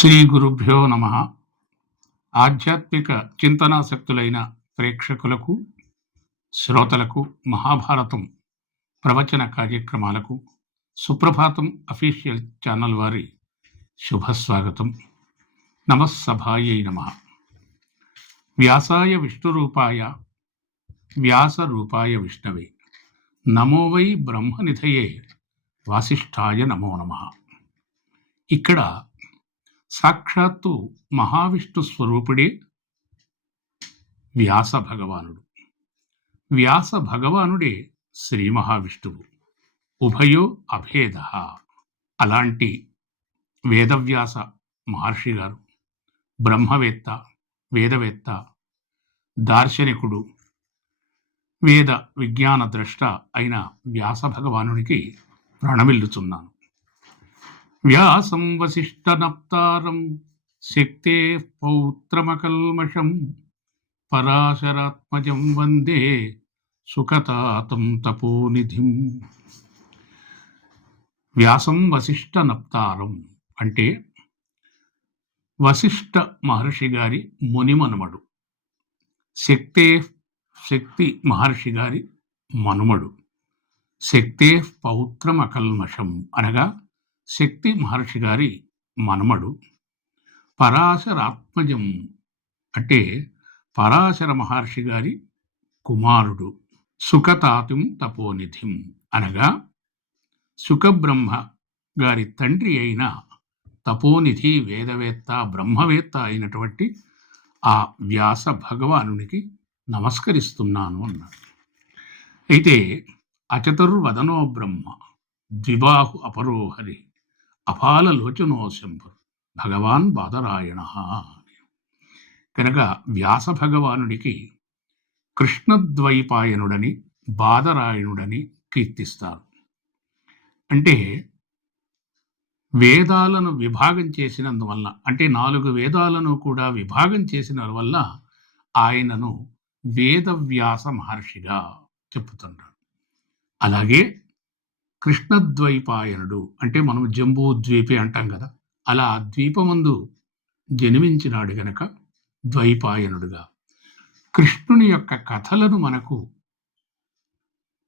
శ్రీ గురుభ్యో నమ. ఆధ్యాత్మిక చింతనాసక్తులైన ప్రేక్షకులకు, శ్రోతలకు మహాభారతం ప్రవచన కార్యక్రమాలకు సుప్రభాతం అఫీషియల్ ఛానల్ వారి శుభస్వాగతం. నమస్సభాయై నమ. వ్యాసాయ విష్ణురూపాయ వ్యాసరూపాయ విష్ణవే నమో వై బ్రహ్మనిధయే వాసిష్ఠాయ నమో నమ. ఇక్కడ సాక్షాత్తు మహావిష్ణు స్వరూపుడే వ్యాస భగవానుడు. వ్యాస భగవానుడే శ్రీ మహావిష్ణువు. ఉభయో అభేద. అలాంటి వేదవ్యాస మహర్షి గారు బ్రహ్మవేత్త, వేదవేత్త, దార్శనికుడు, వేద విజ్ఞాన ద్రష్ట అయిన వ్యాస భగవానుడికి ప్రణమిల్లుచున్నాను. వ్యాసం వసిష్ఠనప్తారం శక్తే పౌత్రమకల్మషం పరాశరాత్మజం వందే సుఖతాతం తపోనిధిం. వ్యాసం వసిష్ఠనప్తారం అంటే వసిష్ఠ మహర్షి గారి మునిమనుమడు, శక్తి మహర్షి గారి మనుమడు. శక్తే పౌత్రమకల్మషం అనగా శక్తి మహర్షి గారి మనుమడు. పరాశరాత్మజం అంటే పరాశర మహర్షి గారి కుమారుడు. సుఖతాతిం తపోనిధిం అనగా సుఖబ్రహ్మ గారి తండ్రి అయిన తపోనిధి, వేదవేత్త, బ్రహ్మవేత్త అయినటువంటి ఆ వ్యాస భగవానునికి నమస్కరిస్తున్నాను అన్నాడు. అయితే అచతుర్వదనో బ్రహ్మ ద్విబాహు అపరో హరి అపాలలోచనో శంభు భగవాన్ బాదరాయణ. కనుక వ్యాస భగవానుడికి కృష్ణద్వైపాయనుడని, బాదరాయణుడని కీర్తిస్తారు. అంటే వేదాలను విభాగం చేసినందువల్ల, అంటే 4 వేదాలను కూడా విభాగం చేసిన వల్ల ఆయనను వేదవ్యాస మహర్షిగా చెప్పుతుంటారు. అలాగే కృష్ణద్వైపాయనుడు అంటే మనం జంబూ ద్వీపే అంటాం కదా, అలా ద్వీపమందు జన్మించినాడు గనక ద్వైపాయనుడుగా కృష్ణుని యొక్క కథలను మనకు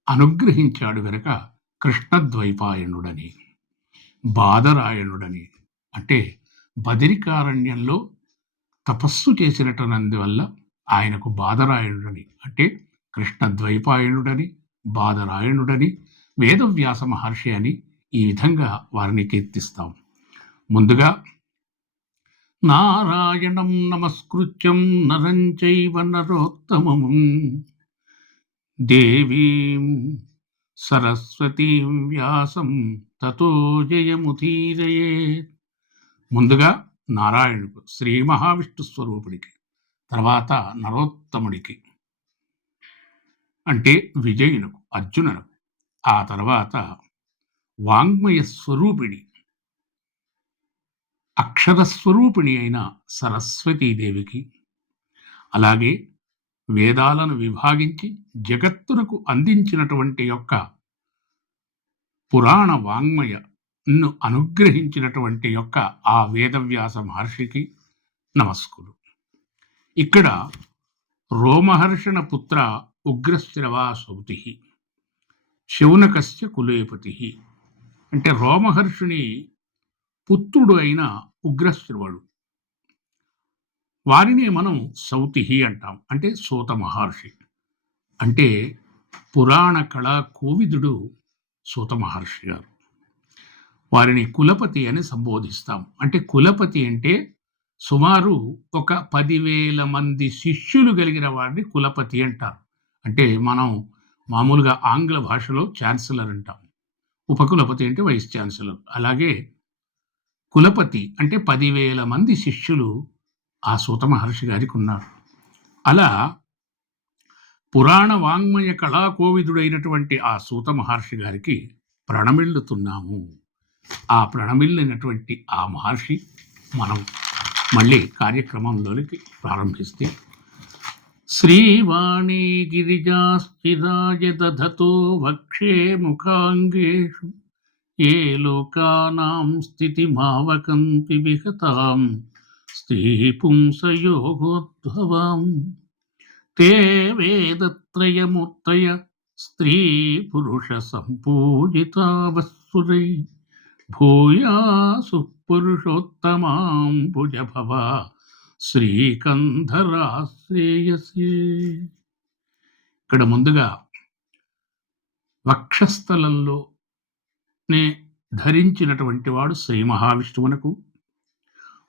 అనుగ్రహించాడు గనక కృష్ణద్వైపాయనుడని. బాదరాయణుడని అంటే బదరికారణ్యంలో తపస్సు చేసినటనందువల్ల ఆయనకు బాదరాయణుడని, అంటే కృష్ణద్వైపాయనుడని, బాదరాయణుడని, వేదవ్యాస మహర్షి అని ఈ విధంగా వారిని కీర్తిస్తాం. ముందుగా నారాయణం నమస్కృత్యం నరం చైవ నరోత్తమం దేవీం సరస్వతీం వ్యాసం తతో జయముదీరయేత్. ముందుగా నారాయణుడు శ్రీ మహావిష్ణు స్వరూపుడికి, తర్వాత నరోత్తముడికి అంటే విజయునకు, అర్జునునకు, ఆ తర్వాత వాంగ్మయ స్వరూపిణి, అక్షరస్వరూపిణి అయిన సరస్వతీదేవికి, అలాగే వేదాలను విభాగించి జగత్తునకు అందించినటువంటి యొక్క పురాణ వాంగ్మయను అనుగ్రహించినటువంటి యొక్క ఆ వేదవ్యాస మహర్షికి నమస్కులు. ఇక్కడ రోమహర్షణ పుత్ర ఉగ్రశ్రవా సౌతి శౌనకస్య కులేపతి అంటే రోమహర్షుని పుత్రుడు అయిన ఉగ్రశ్రవుడు, వారిని మనం సౌతి అంటాం. అంటే సూత మహర్షి అంటే పురాణ కళా కోవిదుడు సూత మహర్షి గారు. వారిని కులపతి అని సంబోధిస్తాం. అంటే కులపతి అంటే సుమారు ఒక 10,000 మంది శిష్యులు కలిగిన వారిని కులపతి అంటారు. అంటే మనం మామూలుగా ఆంగ్ల భాషలో ఛాన్సలర్ అంటాం, ఉపకులపతి అంటే వైస్ ఛాన్సలర్. అలాగే కులపతి అంటే 10,000 మంది శిష్యులు ఆ సూత మహర్షి గారికి ఉన్నారు. అలా పురాణ వాంగ్మయ కళాకోవిదుడైనటువంటి ఆ సూత మహర్షి గారికి ప్రణమిల్లుతున్నాము. ఆ ప్రణమిల్లినటువంటి ఆ మహర్షి మనం మళ్ళీ కార్యక్రమంలోనికి ప్రారంభిస్తే శ్రీవాణీ గిరిజాస్థిరాయ దధతో వక్షే ముఖాంగేషు ఏ లోకానాం స్థితిమావకంతి విహతాం స్త్రీ పుంసయోగోద్భవాం తే వేదత్రయమూర్తయ స్త్రీ పురుష సంపూజితావస్సురై భూయాసు పురుషోత్తమాం భుజభవ శ్రీకంధరాశ్రేయసే. ఇక్కడ ముందుగా వక్షస్థలంలోనే ధరించినటువంటి వాడు శ్రీ మహావిష్ణువునకు,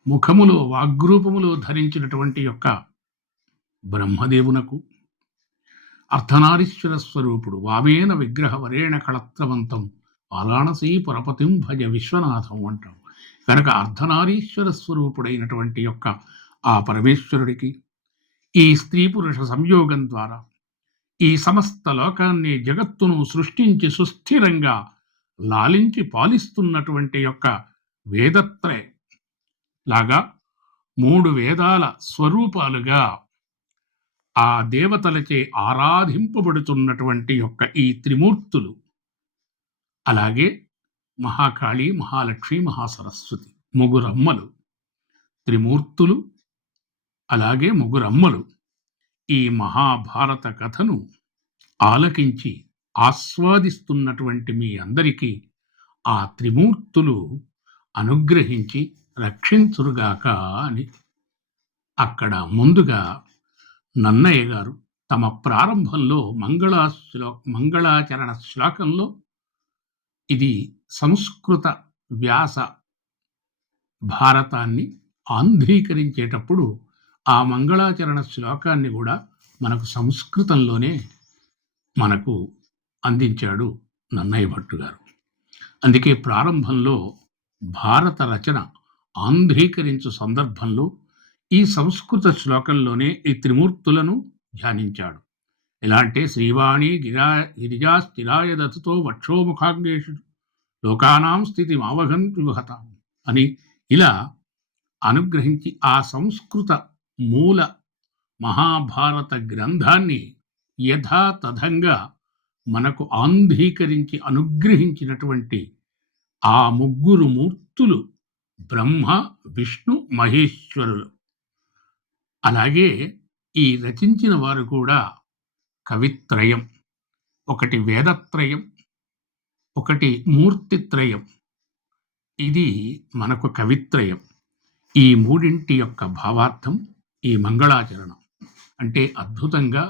ముఖములో వాగ్రూపములో ధరించినటువంటి యొక్క బ్రహ్మదేవునకు, అర్ధనారీశ్వర స్వరూపుడు వామేన విగ్రహ వరేణ కళత్రవంతం వారాణసీ పురపతిం భజ విశ్వనాథం అంటాం. కనుక అర్ధనారీశ్వర స్వరూపుడైనటువంటి యొక్క ఆ పరమేశ్వరుడికి ఈ స్త్రీ పురుష సంయోగం ద్వారా ఈ సమస్త లోకాన్ని జగత్తును సృష్టించి సుస్థిరంగా లాలించి పాలిస్తున్నటువంటి యొక్క వేదత్రయ లాగా 3 వేదాల స్వరూపాలుగా ఆ దేవతలచే ఆరాధింపబడుతున్నటువంటి యొక్క ఈ త్రిమూర్తులు, అలాగే మహాకాళి, మహాలక్ష్మి, మహాసరస్వతి, ముగ్గురమ్మలు, త్రిమూర్తులు అలాగే ముగ్గురమ్మలు ఈ మహాభారత కథను ఆలకించి ఆస్వాదిస్తున్నటువంటి మీ అందరికీ ఆ త్రిమూర్తులు అనుగ్రహించి రక్షించురుగాక అని అక్కడ ముందుగా నన్నయ్య గారు తమ ప్రారంభంలో మంగళాచరణ శ్లోకంలో, ఇది సంస్కృత వ్యాస భారతాన్ని ఆంధ్రీకరించేటప్పుడు ఆ మంగళాచరణ శ్లోకాన్ని కూడా మనకు సంస్కృతంలోనే మనకు అందించాడు నన్నయ్య భట్టు గారు. అందుకే ప్రారంభంలో భారత రచన ఆంధ్రీకరించు సందర్భంలో ఈ సంస్కృత శ్లోకంలోనే ఈ త్రిమూర్తులను ధ్యానించాడు. ఎలా అంటే శ్రీవాణి గిరిజా స్థిరాయ దత్తుతో వక్షోముఖాంగేషు లోకానాం స్థితి మావహన్ వివహతాం అని ఇలా అనుగ్రహించి ఆ సంస్కృత మూల మహాభారత గ్రంథాన్ని యథాతథంగా మనకు ఆంధ్రీకరించి అనుగ్రహించినటువంటి ఆ ముగ్గురు మూర్తులు బ్రహ్మ, విష్ణు, మహేశ్వరులు. అలాగే ఈ రచించిన వారు కూడా కవిత్రయం, ఒకటి వేదత్రయం, ఒకటి మూర్తిత్రయం, ఇది మనకు కవిత్రయం. ఈ మూడింటి యొక్క భావార్థం ఈ మంగళాచరణం అంటే అద్భుతంగా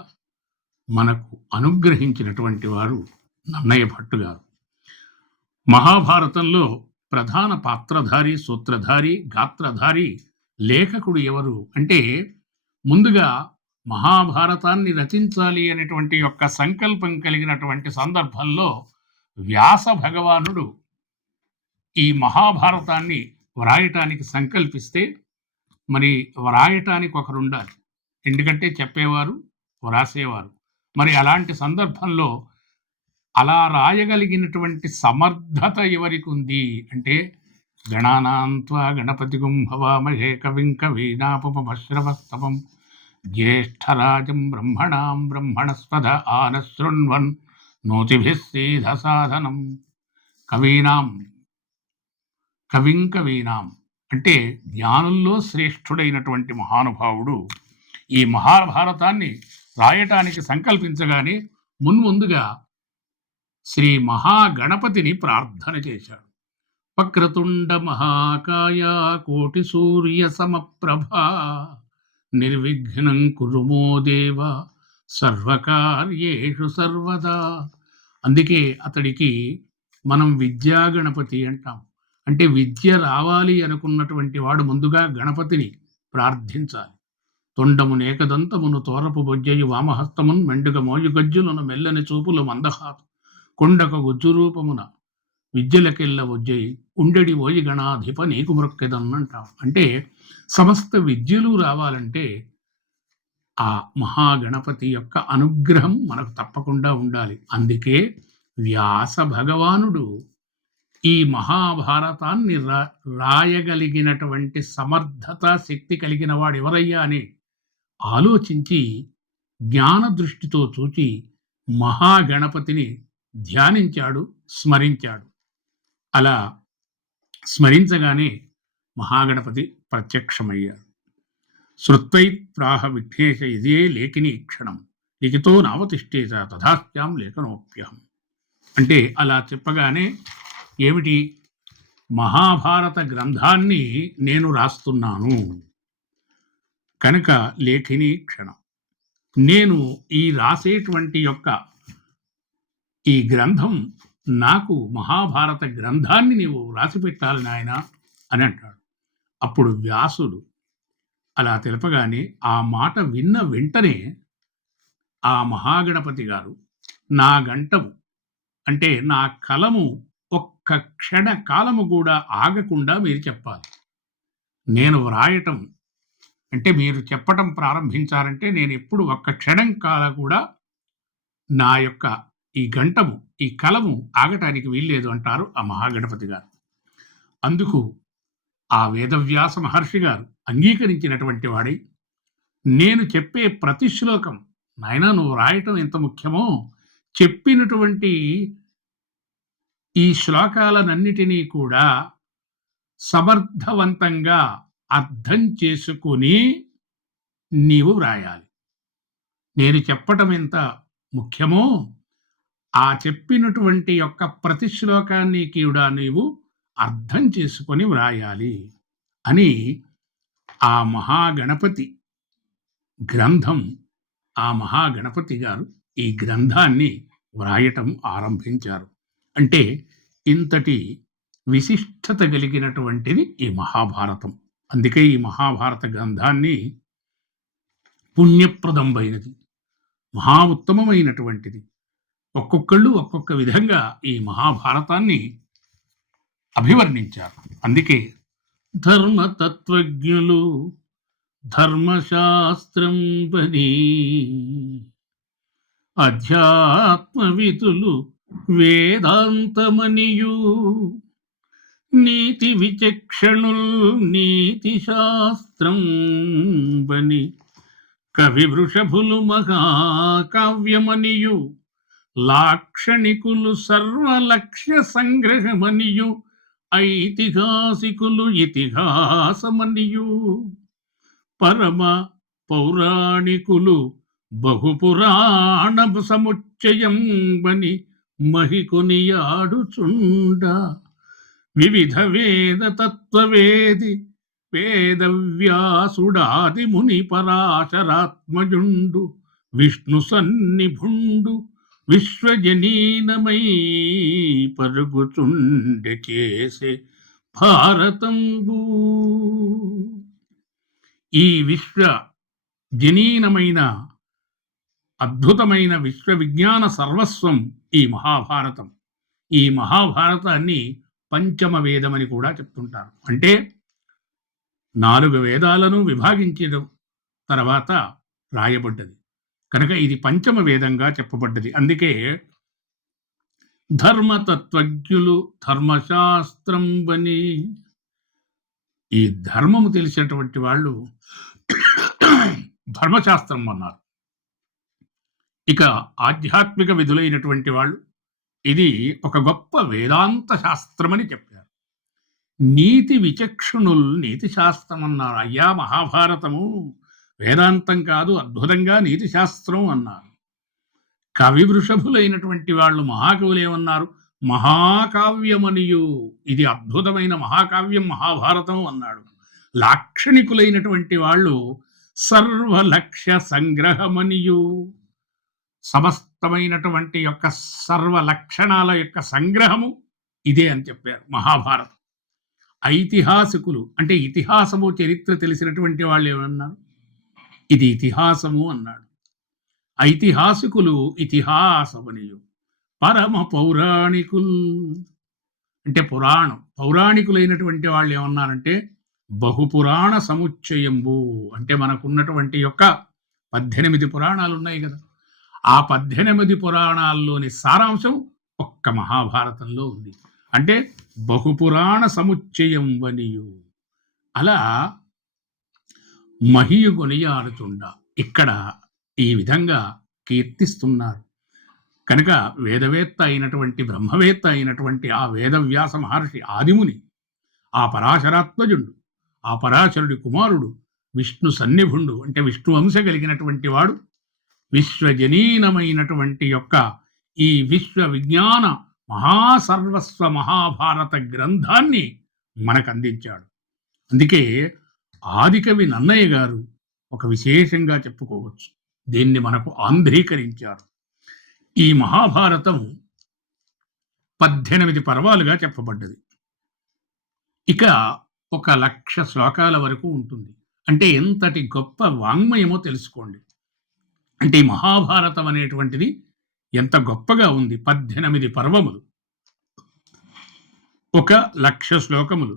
మనకు అనుగ్రహించినటువంటి వారు నన్నయ్య భట్టు గారు. మహాభారతంలో ప్రధాన పాత్రధారి, సూత్రధారి, గాత్రధారి, లేఖకుడు ఎవరు అంటే ముందుగా మహాభారతాన్ని రచించాలి అనేటువంటి యొక్క సంకల్పం కలిగినటువంటి సందర్భంలో వ్యాస భగవానుడు ఈ మహాభారతాన్ని వ్రాయటానికి సంకల్పిస్తే మరి వ్రాయటానికి ఒకరు ఉండాలి, ఎందుకంటే చెప్పేవారు వ్రాసేవారు. మరి అలాంటి సందర్భంలో అలా రాయగలిగినటువంటి సమర్థత ఎవరికి ఉంది అంటే గణానాంత్వా గణపతిగుం భవామహే కవిం కవీనాపుపశ్రవస్తవం జ్యేష్ఠరాజం బ్రహ్మణాం బ్రహ్మణస్పద ఆనశృణ్వన్ నోతిభిः సీదసాధనం. కవిం కవీనాం అంటే జ్ఞానుల్లో శ్రేష్ఠుడైనటువంటి మహానుభావుడు ఈ మహాభారతాన్ని రాయటానికి సంకల్పించగానే మున్ముందుగా శ్రీ మహాగణపతిని ప్రార్థన చేశాడు. వక్రతుండ మహాకాయ కోటి సూర్య సమప్రభా నిర్విఘ్నం కురుమో దేవ సర్వకార్యేషు సర్వదా. అందుకే అతడికి మనం విద్యాగణపతి అంటాం. అంటే విద్య రావాలి అనుకున్నటువంటి వాడు ముందుగా గణపతిని ప్రార్థించాలి. తొండము నేకదంతమును తోరపు బొజ్జయు వామహస్తమున్ మెండుగ మోయు గజ్జులను మెల్లని చూపులు మందహాతు కొండక గుజ్జు రూపమున విద్యలకెల్ల వజ్జయి ఉండడి ఓయి గణాధిప నీకు మృక్కెదన్నంటాం. అంటే సమస్త విద్యలు రావాలంటే ఆ మహాగణపతి యొక్క అనుగ్రహం మనకు తప్పకుండా ఉండాలి. అందుకే వ్యాస భగవానుడు ఈ మహాభారతాన్ని రాయగలిగినటువంటి సమర్థత, శక్తి కలిగిన వాడు ఎవరయ్యా అని ఆలోచించి జ్ఞాన దృష్టితో చూచి మహాగణపతిని ధ్యానించాడు, స్మరించాడు. అలా స్మరించగానే మహాగణపతి ప్రత్యక్షమయ్యారు. శ్రుత్వై ప్రాహ విఘ్నేశ ఇదే లేఖిని క్షణం లిఖితో నావతిష్టేత తథాస్యాం లేఖనోప్యహం. అంటే అలా చెప్పగానే ఏమిటి, మహాభారత గ్రంథాన్ని నేను రాస్తున్నాను కనుక లేఖిని క్షణం, నేను ఈ రాసేటువంటి యొక్క ఈ గ్రంథం, నాకు మహాభారత గ్రంథాన్ని నీవు రాసిపెట్టాలి నాయన అని అంటాడు. అప్పుడు వ్యాసుడు అలా తెలపగానే ఆ మాట విన్న వెంటనే ఆ మహాగణపతి గారు, నా గంటము అంటే నా కలము ఒక్క క్షణ కాలము కూడా ఆగకుండా మీరు చెప్పాలి. నేను వ్రాయటం అంటే మీరు చెప్పటం ప్రారంభించారంటే నేను ఎప్పుడు ఒక్క క్షణం కాల కూడా నా యొక్క ఈ గంటము ఈ కలము ఆగటానికి వీల్లేదు అంటారు ఆ మహాగణపతి గారు. అందుకు ఆ వేదవ్యాస మహర్షి గారు అంగీకరించినటువంటి వాడై, నేను చెప్పే ప్రతి శ్లోకం, నాయనా నువ్వు రాయటం ఎంత ముఖ్యమో, చెప్పినటువంటి ఈ శ్లోకాలనన్నిటినీ కూడా సమర్థవంతంగా అర్థం చేసుకుని నీవు వ్రాయాలి. నేను చెప్పటం ఎంత ముఖ్యమో ఆ చెప్పినటువంటి యొక్క ప్రతి శ్లోకాన్ని కూడా నీవు అర్థం చేసుకొని వ్రాయాలి అని ఆ మహాగణపతి గ్రంథం, ఆ మహాగణపతి గారు ఈ గ్రంథాన్ని వ్రాయటం ఆరంభించారు. అంటే ఇంతటి విశిష్టత కలిగినటువంటిది ఈ మహాభారతం. అందుకే ఈ మహాభారత గ్రంథాన్ని పుణ్యప్రదమైనది, మహా ఉత్తమమైనటువంటిది. ఒక్కొక్కళ్ళు ఒక్కొక్క విధంగా ఈ మహాభారతాన్ని అభివర్ణించారు. అందుకే ధర్మతత్వజ్ఞులు ధర్మశాస్త్రం పని, అధ్యాత్మవితులు వేదాంతమనియు, నీతి విచక్షణుల్ నీతి శాస్త్రం బని, కవి వృషభులు మహాకావ్యమనియు, లాక్షణికులు సర్వలక్ష్య సంగ్రహమనియు, ఐతిహాసికులు ఇతిహాసమనియు, పరమ పౌరాణికులు బహుపురాణ సముచ్చయం బని మహికొనియాడుచుండ, వివిధ వేద తత్వవేది వేదవ్యాసుడాది ముని పరాశరాత్మజుండు, విష్ణు సన్నిభుండు విశ్వజనీనమై పరుగుచుండె చేసే భారతంబు. ఈ విశ్వజనీనమైన అద్భుతమైన విశ్వవిజ్ఞాన సర్వస్వం ఈ మహాభారతం. ఈ మహాభారతాన్ని పంచమ వేదమని కూడా చెప్తుంటారు. అంటే 4 వేదాలను విభాగించడం తర్వాత రాయబడ్డది కనుక ఇది పంచమ వేదంగా చెప్పబడ్డది. అందుకే ధర్మతత్వజ్ఞులు ధర్మశాస్త్రం బని, ఈ ధర్మము తెలిసినటువంటి వాళ్ళు ధర్మశాస్త్రం అన్నారు. ఇక ఆధ్యాత్మిక విధులైనటువంటి వాళ్ళు ఇది ఒక గొప్ప వేదాంత శాస్త్రమని చెప్పారు. నీతి విచక్షణులు నీతి శాస్త్రం అన్నారు. అయ్యా మహాభారతము వేదాంతం కాదు, అద్భుతంగా నీతి శాస్త్రం అన్నారు. కవి వృషభులైనటువంటి వాళ్ళు మహాకవులేమన్నారు, మహాకావ్యమనియు, ఇది అద్భుతమైన మహాకావ్యం మహాభారతం అన్నాడు. లాక్షణికులైనటువంటి వాళ్ళు సర్వలక్ష్య సంగ్రహమనియు, సమస్తమైనటువంటి యొక్క సర్వ లక్షణాల యొక్క సంగ్రహము ఇదే అని చెప్పారు మహాభారతం. ఐతిహాసికులు అంటే ఇతిహాసము చరిత్ర తెలిసినటువంటి వాళ్ళు ఏమన్నారు, ఇది ఇతిహాసము అన్నాడు. ఐతిహాసికులు ఇతిహాసమనియు, పరమ పౌరాణికులు అంటే పౌరాణికులైనటువంటి వాళ్ళు ఏమన్నారంటే బహుపురాణ సముచ్చయంబు, అంటే మనకున్నటువంటి యొక్క 18 పురాణాలు ఉన్నాయి కదా, ఆ 18 పురాణాల్లోని సారాంశం ఒక్క మహాభారతంలో ఉంది. అంటే బహుపురాణ సముచ్చయం వనియు, అలా మహియుగొనియాడుతుండ ఇక్కడ ఈ విధంగా కీర్తిస్తున్నారు. కనుక వేదవేత్త అయినటువంటి బ్రహ్మవేత్త అయినటువంటి ఆ వేదవ్యాస మహర్షి ఆదిముని, ఆ పరాశరాత్మజుడు, ఆ పరాశరుడి కుమారుడు, విష్ణు సన్నిభుండు అంటే విష్ణు వంశ కలిగినటువంటి వాడు, విశ్వజనీనమైనటువంటి యొక్క ఈ విశ్వ విజ్ఞాన మహాసర్వస్వ మహాభారత గ్రంథాన్ని మనకు అందించాడు. అందుకే ఆదికవి నన్నయ్య గారు ఒక విశేషంగా చెప్పుకోవచ్చు. దీన్ని మనకు ఆంధ్రీకరించారు. ఈ మహాభారతం 18 పర్వాలుగా చెప్పబడ్డది. ఇక 1,00,000 శ్లోకాల వరకు ఉంటుంది. అంటే ఎంతటి గొప్ప వాంగ్మయమో తెలుసుకోండి. అంటే ఈ మహాభారతం అనేటువంటిది ఎంత గొప్పగా ఉంది. 18 పర్వములు, 1,00,000 శ్లోకములు,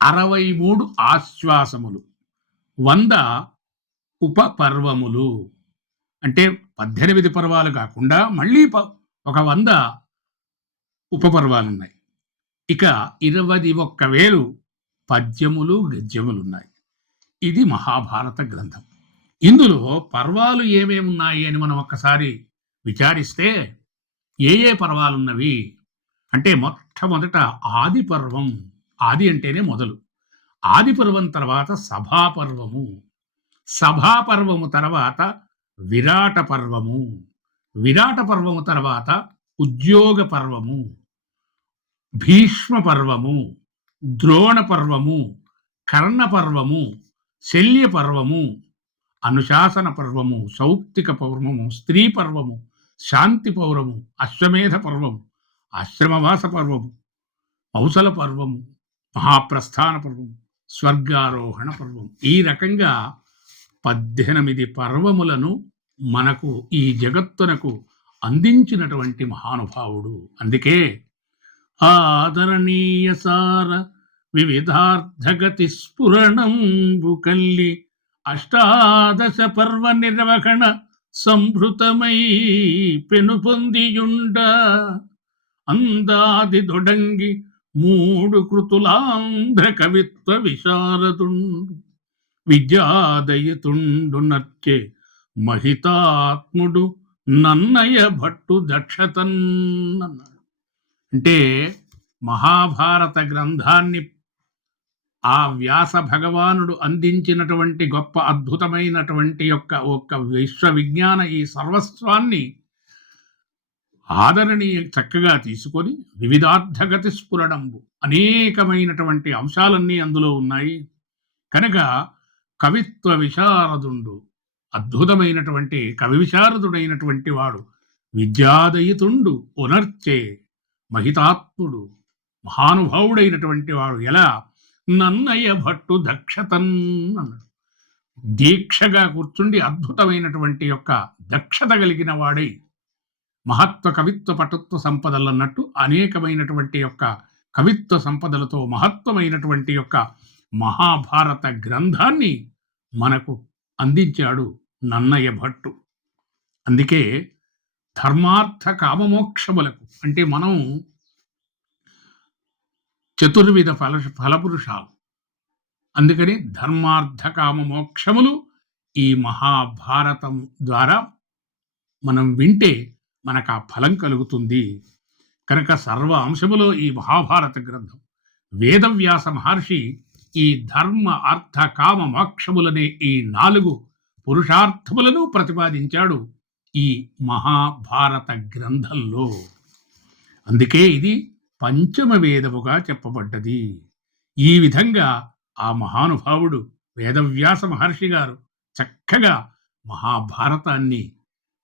63 ఆశ్వాసములు, 100 ఉపపర్వములు. అంటే 18 పర్వాలు కాకుండా మళ్ళీ ఒక 100 ఉపపర్వాలున్నాయి. ఇక 21,000 పద్యములు గద్యములున్నాయి. ఇది మహాభారత గ్రంథం. ఇందులో పర్వాలు ఏమేమున్నాయి అని మనం ఒక్కసారి విచారిస్తే ఏ ఏ పర్వాలున్నవి అంటే మొట్టమొదట ఆది పర్వం. ఆది అంటేనే మొదలు. ఆది పర్వం తర్వాత సభాపర్వము, సభాపర్వము తర్వాత విరాట పర్వము, విరాట పర్వము తర్వాత ఉద్యోగ పర్వము, భీష్మ పర్వము, ద్రోణ పర్వము, కర్ణ పర్వము, శల్య పర్వము, అనుశాసన పర్వము, సౌప్తిక పర్వము, స్త్రీ పర్వము, శాంతి పౌరము, అశ్వమేధ పర్వము, ఆశ్రమవాస పర్వము, కౌసల పర్వము, మహాప్రస్థాన పర్వము, స్వర్గారోహణ పర్వం. ఈ రకంగా 18 పర్వములను మనకు ఈ జగత్తునకు అందించినటువంటి మహానుభావుడు. అందుకే ఆదరణీయ సార వివిధార్థగతి స్ఫురణంబు కల్లి అష్టాదశ పర్వ నిర్వహణ సంభృతమై పెనుపొందియుండ అందాది దొడంగి 3 కృతులాంధ్ర కవిత్వ విశారదుండు విద్యాదయితుండు నర్చే మహితాత్ముడు నన్నయ భట్టు దక్షతన్నన్నాడు. అంటే మహాభారత గ్రంథాన్ని ఆ వ్యాస భగవానుడు అందించినటువంటి గొప్ప అద్భుతమైనటువంటి ఒక విశ్వ విజ్ఞాన ఈ సర్వస్వాన్ని ఆదరణీయ చక్కగా తీసుకొని వివిధార్థగతి స్ఫురణంబు అనేకమైనటువంటి అంశాలన్నీ అందులో ఉన్నాయి. కనుక కవిత్వ విశారదుండు, అద్భుతమైనటువంటి కవి విశారదుడైనటువంటి వాడు, విద్యాదయితుండు పునర్చే మహితాత్ముడు మహానుభావుడైనటువంటి వాడు. ఎలా నన్నయ్య భట్టు దక్షతన్ అన్నాడు. దీక్షగా కూర్చుండి అద్భుతమైనటువంటి యొక్క దక్షత కలిగిన వాడై మహత్వ కవిత్వ పటుత్వ సంపదలు అన్నట్టు అనేకమైనటువంటి యొక్క కవిత్వ సంపదలతో మహత్వమైనటువంటి యొక్క మహాభారత గ్రంథాన్ని మనకు అందించాడు నన్నయ్య భట్టు. అందుకే ధర్మార్థ కామమోక్షములకు అంటే మనం చతుర్విధ ఫలపురుషాలు. అందుకని ధర్మార్థ కామమోక్షములు ఈ మహాభారతం ద్వారా మనం వింటే మనకు ఆ ఫలం కలుగుతుంది. కనుక సర్వ అంశములో ఈ మహాభారత గ్రంథం వేదవ్యాస మహర్షి ఈ ధర్మ అర్థ కామ మోక్షములనే ఈ 4 పురుషార్థములను ప్రతిపాదించాడు ఈ మహాభారత గ్రంథంలో. అందుకే ఇది పంచమ వేదముగా చెప్పబడ్డది. ఈ విధంగా ఆ మహానుభావుడు వేదవ్యాస మహర్షి గారు చక్కగా మహాభారతాన్ని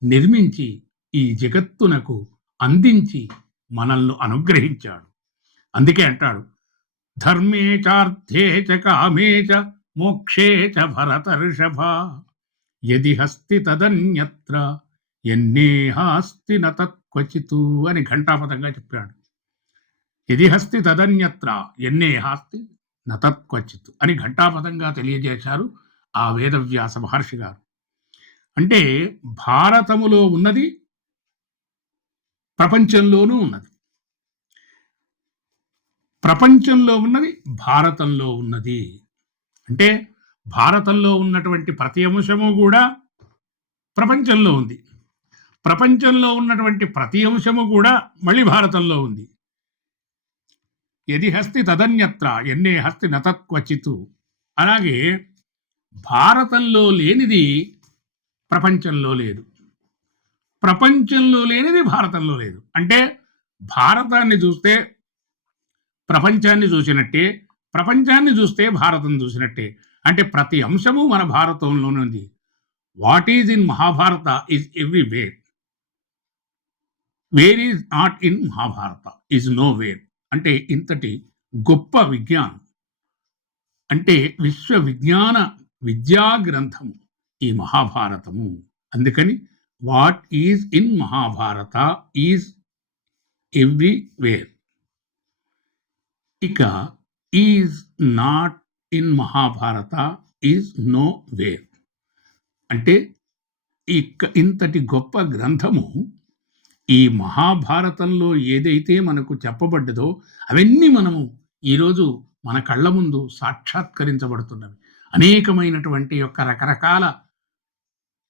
నిర్మించి ఈ జగత్తునకు అందించి మనల్ని అనుగ్రహించాడు. అందుకే అంటాడు ధర్మే చార్థే చ కామే చ మోక్షే చ భరతర్షభ యది హస్తి తదన్యత్ర ఎన్నేహాస్తి న తత్క్వచితు అని ఘంటాపదంగా చెప్పాడు. యది హస్తి తదన్యత్ర ఎన్నేహాస్తి న తత్క్వచిత్ అని ఘంటాపదంగా తెలియజేశారు ఆ వేదవ్యాస మహర్షి గారు. అంటే భారతములో ఉన్నది ప్రపంచంలోనూ ఉన్నది, ప్రపంచంలో ఉన్నది భారతంలో ఉన్నది. అంటే భారతంలో ఉన్నటువంటి ప్రతి అంశము కూడా ప్రపంచంలో ఉంది, ప్రపంచంలో ఉన్నటువంటి ప్రతి అంశము కూడా మళ్ళీ భారతంలో ఉంది. యది హస్తి తదన్యత్ర ఎన్నే హస్తి నతత్వచితు. అలాగే భారతంలో లేనిది ప్రపంచంలో లేదు, ప్రపంచంలో లేనిది భారతంలో లేదు. అంటే భారతాన్ని చూస్తే ప్రపంచాన్ని చూసినట్టే, ప్రపంచాన్ని చూస్తే భారతం చూసినట్టే. అంటే ప్రతి అంశము మన భారతంలోనే ఉంది. What is in Mahabharata is everywhere. Where is not in Mahabharata is nowhere. అంటే ఇంతటి గొప్ప విజ్ఞానం, అంటే విశ్వ విజ్ఞాన విద్యా గ్రంథము ఈ మహాభారతము. అందుకని what is in Mahabharata is everywhere. ఇక is not in Mahabharata is nowhere. అంటే ఇంతటి గొప్ప గ్రంథము ఈ మహాభారతంలో ఏదైతే మనకు చెప్పబడ్డదో అవన్నీ మనము ఈరోజు మన కళ్ళ ముందు సాక్షాత్కరించబడుతున్నవి. అనేకమైనటువంటి యొక్క రకరకాల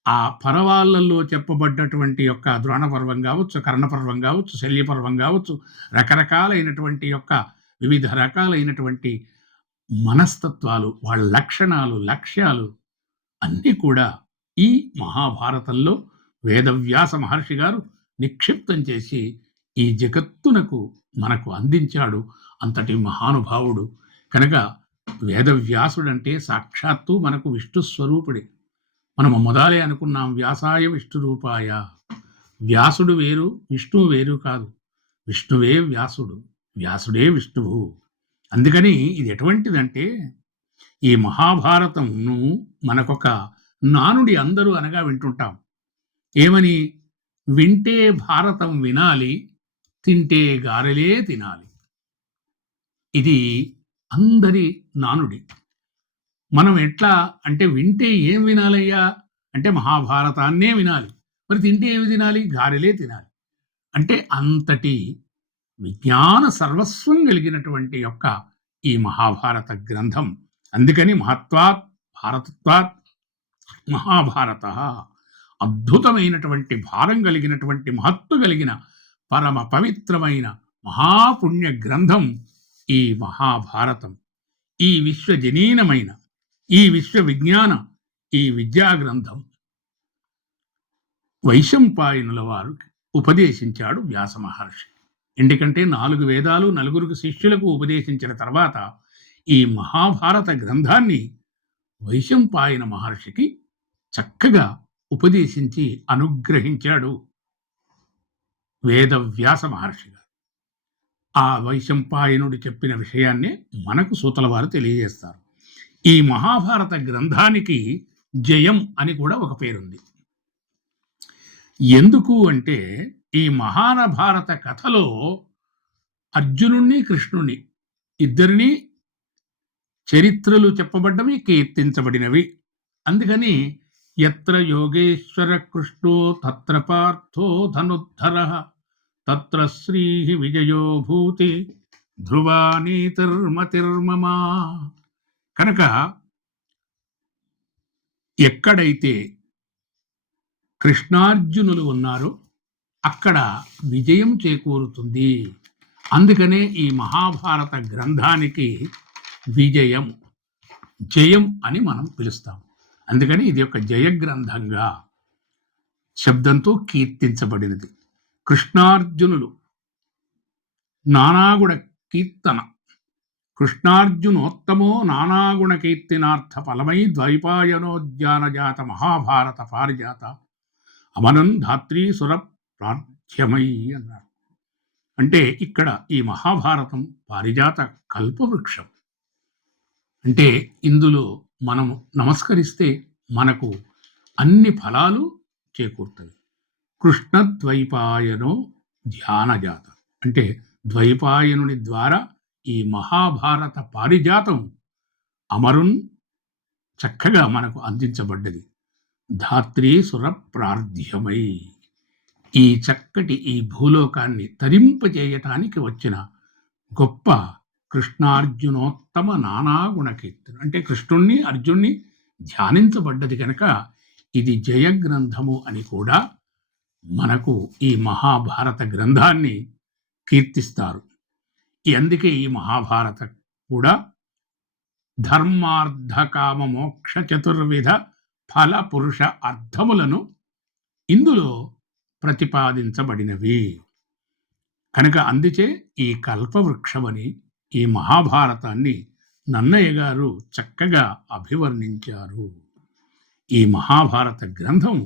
ఆ పర్వాలలో చెప్పబడ్డటువంటి యొక్క ద్రోణపర్వం కావచ్చు, కర్ణపర్వం కావచ్చు, శల్యపర్వం కావచ్చు, రకరకాలైనటువంటి యొక్క వివిధ రకాలైనటువంటి మనస్తత్వాలు, వాళ్ళ లక్షణాలు, లక్ష్యాలు అన్నీ కూడా ఈ మహాభారతంలో వేదవ్యాస మహర్షి గారు నిక్షిప్తం చేసి ఈ జగత్తునకు మనకు అందించాడు. అంతటి మహానుభావుడు కనుక వేదవ్యాసుడంటే సాక్షాత్తు మనకు విష్ణు స్వరూపుడే. మనము మొదలే అనుకున్నాం, వ్యాసాయ విష్ణు రూపాయ. వ్యాసుడు వేరు, విష్ణువు వేరు కాదు. విష్ణువే వ్యాసుడు, వ్యాసుడే విష్ణువు. అందుకని ఇది ఎటువంటిదంటే ఈ మహాభారతంను మనకొక నానుడి అందరూ అనగా వింటుంటాం. ఏమని? వింటే భారతం వినాలి, తింటే గారెలే తినాలి. ఇది అందరి నానుడి. మనం ఎట్లా అంటే వింటే ఏం వినాలయ్యా అంటే మహాభారతాన్నే వినాలి. మరి తింటే ఏమి తినాలి? గారెలే తినాలి. అంటే అంతటి విజ్ఞాన సర్వస్వం కలిగినటువంటి యొక్క ఈ మహాభారత గ్రంథం. అందుకని మహత్వాత్ భారతత్వాత్ మహాభారత, అద్భుతమైనటువంటి భారం కలిగినటువంటి మహత్తు కలిగిన పరమ పవిత్రమైన మహాపుణ్య గ్రంథం ఈ మహాభారతం. ఈ విశ్వజనీనమైన ఈ విశ్వ విజ్ఞాన ఈ విద్యా గ్రంథం వైశంపాయనుల వారు ఉపదేశించాడు వ్యాస మహర్షి. ఎందుకంటే 4 వేదాలు 4 శిష్యులకు ఉపదేశించిన తర్వాత ఈ మహాభారత గ్రంథాన్ని వైశంపాయన మహర్షికి చక్కగా ఉపదేశించి అనుగ్రహించాడు వేదవ్యాస మహర్షి గారు. ఆ వైశంపాయనుడు చెప్పిన విషయాన్నే మనకు సూతల వారు తెలియజేస్తారు. ఈ మహాభారత గ్రంథానికి జయం అని కూడా ఒక పేరుంది. ఎందుకు అంటే ఈ మహాభారత కథలో అర్జునుణ్ణి కృష్ణుణ్ణి ఇద్దరిని చరిత్రలు చెప్పబడ్డవి, కీర్తించబడినవి. అందుకని యత్ర యోగేశ్వర కృష్ణో తత్ర పార్థో ధనుద్ధరః తత్ర శ్రీ విజయో భూతి ధ్రువా నీతిర్మతిర్మమ. కనుక ఎక్కడైతే కృష్ణార్జునులు ఉన్నారో అక్కడ విజయం చేకూరుతుంది. అందుకనే ఈ మహాభారత గ్రంథానికి విజయం, జయం అని మనం పిలుస్తాం. అందుకని ఇది ఒక జయగ్రంథంగా శబ్దంతో కీర్తించబడినది. కృష్ణార్జునులు నానాగుణ కీర్తన, కృష్ణార్జునోత్తమో నానాగుణ కీర్తినార్థ ఫలమై ద్వైపాయనోద్యానజాత మహాభారత పారిజాత అమనం ధాత్రీ సుర ప్రార్థ్యమై అన్నారు. అంటే ఇక్కడ ఈ మహాభారతం పారిజాత కల్పవృక్షం. అంటే ఇందులో మనము నమస్కరిస్తే మనకు అన్ని ఫలాలు చేకూరుతాయి. కృష్ణద్వైపాయనో ధ్యానజాత అంటే ద్వైపాయనుని ద్వారా ఈ మహాభారత పారిజాతం అమరున్ చక్కగా మనకు అందించబడ్డది. ధాత్రీ సుర ప్రార్థ్యమై ఈ చక్కటి ఈ భూలోకాన్ని తరింపజేయటానికి వచ్చిన గొప్ప కృష్ణార్జునోత్తమ నానాగుణ కీర్తన. అంటే కృష్ణుణ్ణి అర్జున్ని ధ్యానించబడ్డది కనుక ఇది జయగ్రంథము అని కూడా మనకు ఈ మహాభారత గ్రంథాన్ని కీర్తిస్తారు. అందుకే ఈ మహాభారత కూడా ధర్మార్థ కామ మోక్ష చతుర్విధ ఫల పురుష అర్థములను ఇందులో ప్రతిపాదించబడినవి. కనుక అందుచే ఈ కల్పవృక్షమని ఈ మహాభారతాన్ని నన్నయ్య గారు చక్కగా అభివర్ణించారు. ఈ మహాభారత గ్రంథం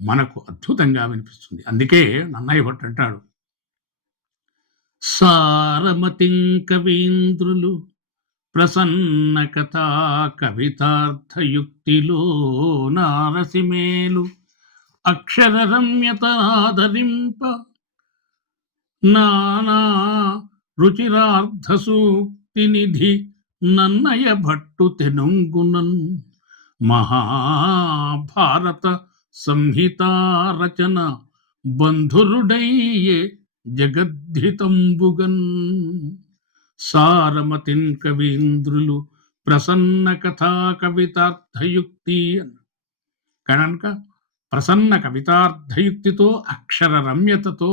మనకు అద్భుతంగా వినిపిస్తుంది. అందుకే నన్నయ్య భట్ అంటాడు, సారమతిం కవీంద్రులు ప్రసన్న కథా కవితార్థయుక్తిలో నారసిమేలు అక్షర రమ్యతనాదరింప నానా రుచిరార్థ సూక్తి నిధి నన్నయ భట్టు తెనుంగునన్ మహాభారత సంహితారచన బంధురుడయ్యే జగద్ధితంబుగన్. సారమతిన్ కవీంద్రులు ప్రసన్న కథా కవితార్థయుక్తి కనుక ప్రసన్న కవితార్థయుక్తితో అక్షర రమ్యతతో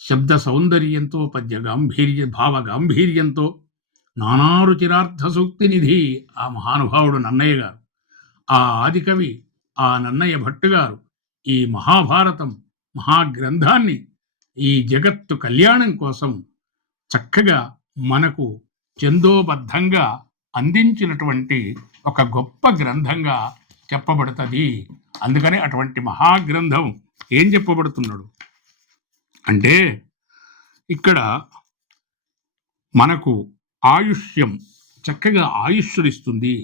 శబ్ద సౌందర్యంతో పద్య భావ గాంభీర్యంతో నానారుచిరార్థ సూక్తి నిధి ఆ మహానుభావుడు నన్నయ్య గారు, ఆ ఆదికవి ఆ నన్నయ్య భట్టు గారు ఈ మహాభారతం మహాగ్రంథాన్ని ఈ జగత్తు కళ్యాణం కోసం చక్కగా మనకు చందోబద్ధంగా అందించినటువంటి ఒక గొప్ప గ్రంథంగా చెప్పబడుతుంది. అందుకని అటువంటి మహాగ్రంథం ఏం చెప్పబడుతున్నాడు అంటే, ఇక్కడ మనకు ఆయుష్యం చక్కగా ఆయుష్యుడిస్తుంది,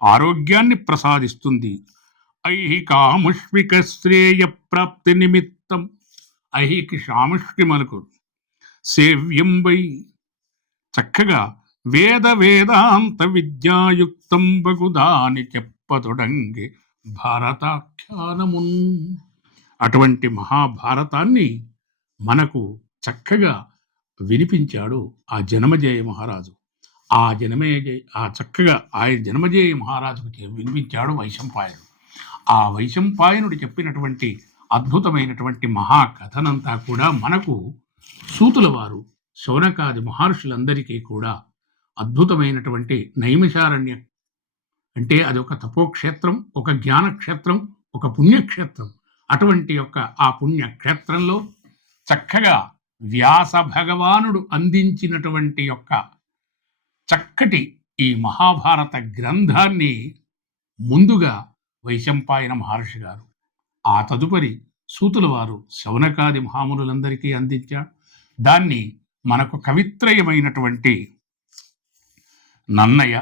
ఆరోగ్యాన్ని ప్రసాదిస్తుంది. ఐహికాముష్మిక శ్రేయ ప్రాప్తి నిమిత్తం ఐహిక సాముష్కి మనకు సేవ్యంబై చక్కగా వేద వేదాంత విద్యాయుక్తం బగుదాని చెప్పతొడంగి భారతాఖ్యానమున్. అటువంటి మహాభారతాన్ని మనకు చక్కగా వినిపించాడు ఆ జనమేజయ మహారాజు. ఆ చక్కగా ఆయన జనమేజయ మహారాజుకు వినిపించాడు వైశంపాయనుడు. ఆ వైశంపాయనుడు చెప్పినటువంటి అద్భుతమైనటువంటి మహాకథనంతా కూడా మనకు సూతుల వారు శౌనకాది మహర్షులందరికీ కూడా అద్భుతమైనటువంటి నైమిషారణ్య అంటే అది ఒక తపోక్షేత్రం, ఒక జ్ఞానక్షేత్రం, ఒక పుణ్యక్షేత్రం. అటువంటి ఆ పుణ్యక్షేత్రంలో చక్కగా వ్యాస భగవానుడు అందించినటువంటి చక్కటి ఈ మహాభారత గ్రంథాన్ని ముందుగా వైశంపాయన మహర్షి గారు, ఆ తదుపరి సూతుల వారు శౌనకాది మహామునులందరికీ అందించాడు. దాన్ని మనకు కవిత్రయమైనటువంటి నన్నయ్య,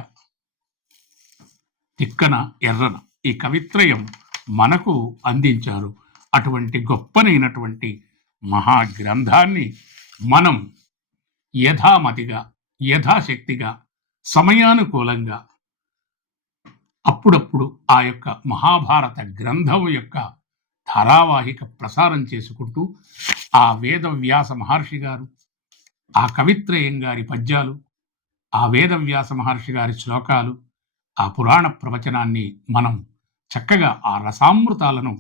తిక్కన, ఎర్రన ఈ కవిత్రయం మనకు అందించారు. అటువంటి గొప్పనైనటువంటి మహాగ్రంథాన్ని మనం యథామతిగా యథాశక్తిగా సమయానుకూలంగా అప్పుడప్పుడు ఆ యొక్క మహాభారత గ్రంథం యొక్క ధారావాహిక ప్రసారం చేసుకుంటూ ఆ వేదవ్యాస మహర్షి గారు, ఆ కవిత్రయం గారి పద్యాలు, ఆ వేదవ్యాస మహర్షి గారి శ్లోకాలు, ఆ పురాణ ప్రవచనాన్ని మనం చక్కగా ఆ రసామృతాలను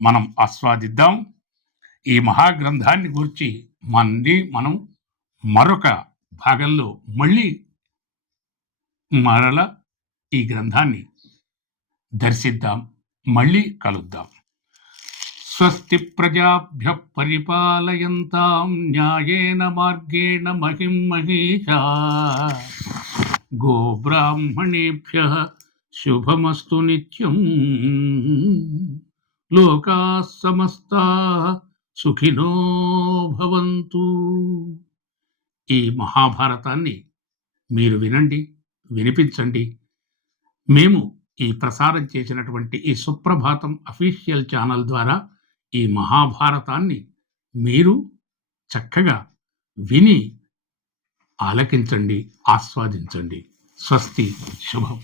మనం ఆస్వాదిద్దాం. ఈ మహాగ్రంథాన్ని గురించి మనం మరొక భాగంలో మరల ఈ గ్రంథాన్ని దర్శిద్దాం, మళ్ళీ కలుద్దాం. స్వస్తి ప్రజాభ్య పరిపాలయంతాం న్యాయేన మార్గేణ మహిం మహీషా గోబ్రాహ్మణేభ్యః శుభమస్తు నిత్యం. లోకాః సమస్తాః సుఖినో భవంతు. ఈ మహాభారతాన్ని మీరు వినండి, వినిపించండి. మేము ఈ ప్రసారం చేసినటువంటి ఈ సుప్రభాతం అఫీషియల్ ఛానల్ ద్వారా ఈ మహాభారతాన్ని మీరు చక్కగా విని ఆలకించండి, ఆస్వాదించండి. స్వస్తి, శుభం.